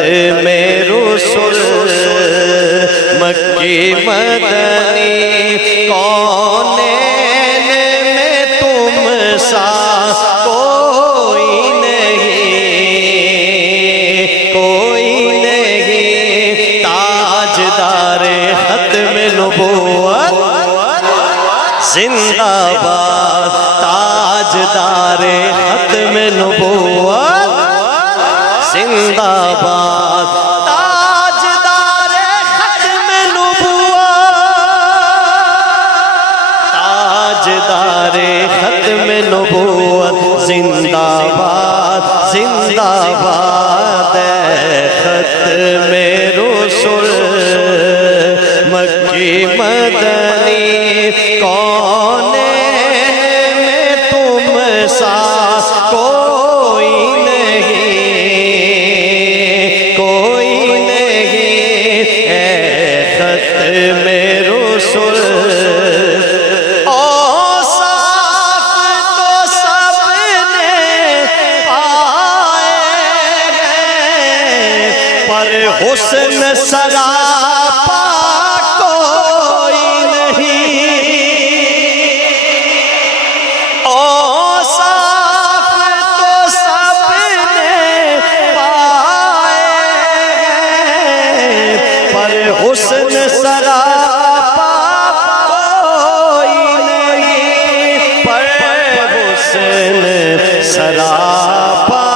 میں رسول مکی مدنی کونین میں تم سا کوئی نہیں تاجدار ختم نبوت زندہ باد تاجدار ختم نبوت زندہ باد تاجدار ختم نبوت تاجدار ختم نبوت زندہ باد زندہ باد ختم رسول مکی مدنی کونین میں تم سا کوئی نہیں اے ختم رسول اوصاف تو سب نے پائے ہیں پر حسن سراپا کوئی نہیں اوصاف تو سب نے پائے ہیں پر حسن سراپا کوئی نہیں پر حسن سراپا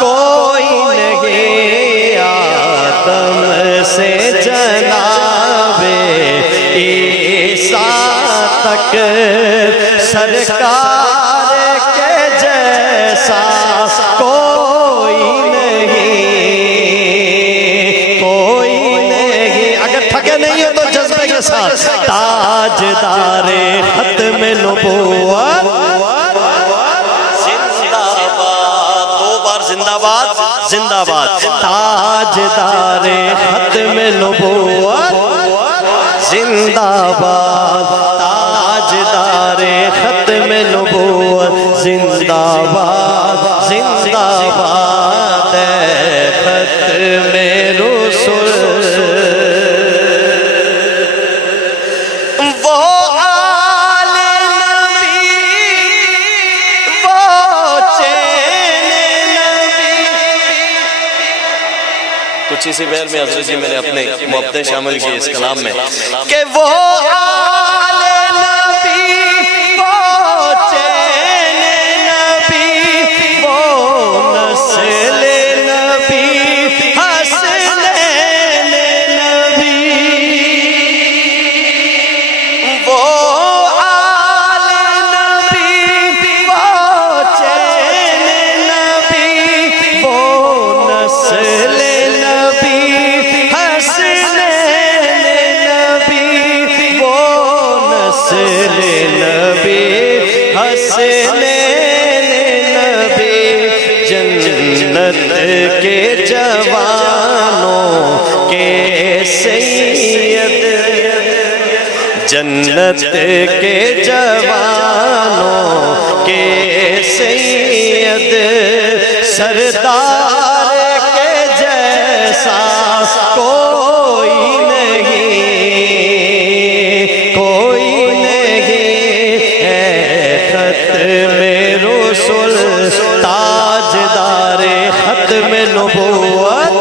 کوئی نہیں آدم سے جناب عیسیٰ تک سرکار کے جیسا کوئی نہیں اگر تھکے نہیں ہو تو جذبے کے ساتھ تاجدار ختم نبوت زندہ باد دو بار زندہ باد زندہ باد تاجدار ختم نبوت زندہ باد تاجدار ختم نبوت زندہ باد ختم رسول وہ آل نبی وہ چین نبی کچھ اسی بیر میں حضرت جی میں نے اپنے محبتیں شامل کی اس کلام میں کہ وہ آل نبی وہ چین نبی وہ نسل نبی حسنین نبی وہ آل نبی وہ چین نبی وہ نسل نبی حسنین نبی وہ نسل نبی حسنین نبی جنت کے جوانوں کے سید جنت کے جوانوں کے سید سردار کے جیسا کوئی نہیں اے ختم رسول تاجدار ختم نبوت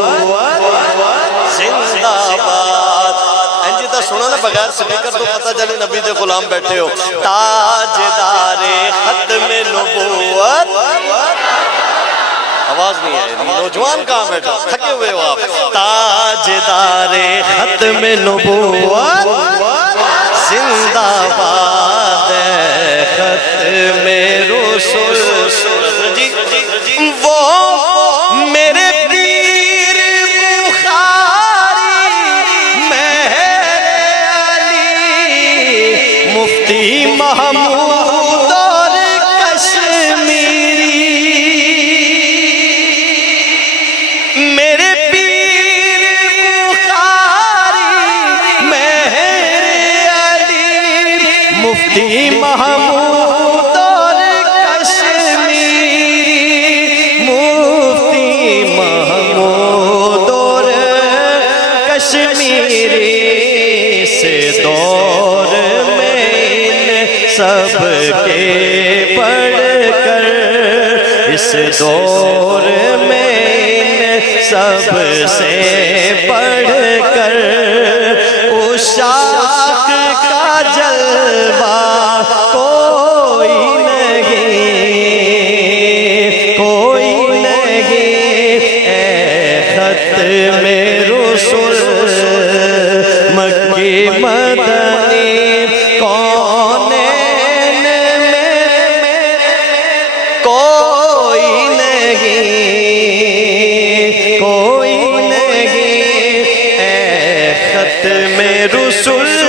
زندہ باد انجیدہ سنا نا بغیر سپیکر تو پتہ چلے نبی دے غلام بیٹھے ہو تاجدار ختم نبوت آواز نہیں ہے نوجوان کہاں بیٹھا تھکے ہوئے ہو آپ تاجدار ختم نبوت زندہ باد ختم رسول وہ میرے پیر بخاری مہر علی مفتی محمود اور کشمیری میرے پیر بخاری مہر علی مفتی محمود اور کشمیری مفتی محمود سب کے بڑھ کر اس دور میں سب سے بڑھ کر اس شاخ کا جلوہ کوئی نہیں اے ختم رسول مکی مدنی کونین میں کوئی نہیں اے ختم رسول